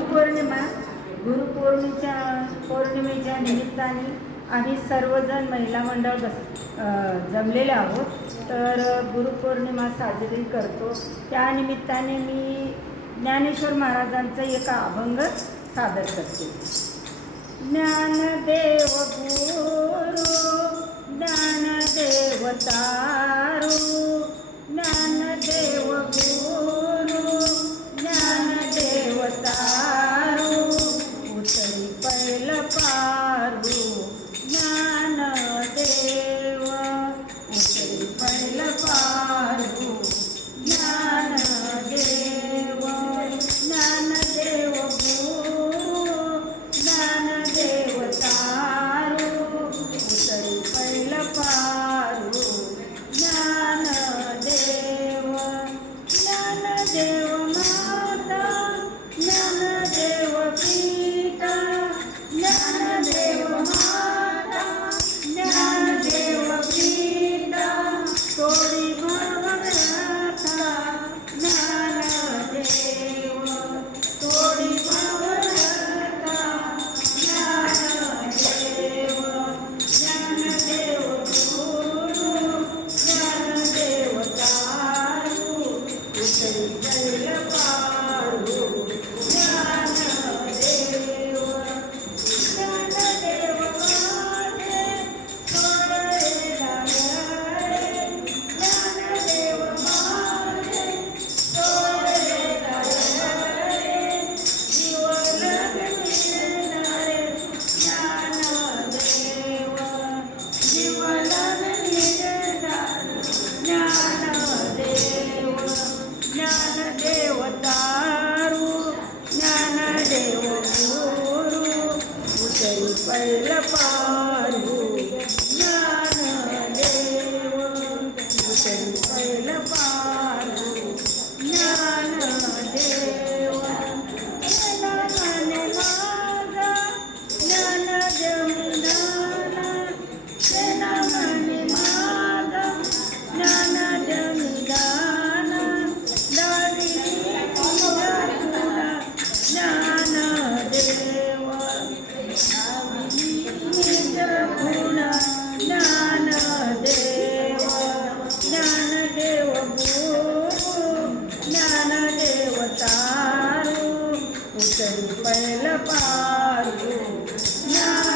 गुरुपौर्णिमा गुरुपौर्णिमेच्या पौर्णिमेच्या निमित्ताने आम्ही सर्वजण महिला मंडळ बस जमलेले आहोत. तर गुरुपौर्णिमा साजरी करतो. त्या निमित्ताने मी ज्ञानेश्वर महाराजांचा एक अभंग सादर करते. ज्ञानदेव गुरु ज्ञान ज्ञानदेव ज्ञान देव गुरु ज्ञानदेवता to மயில பாரு நான்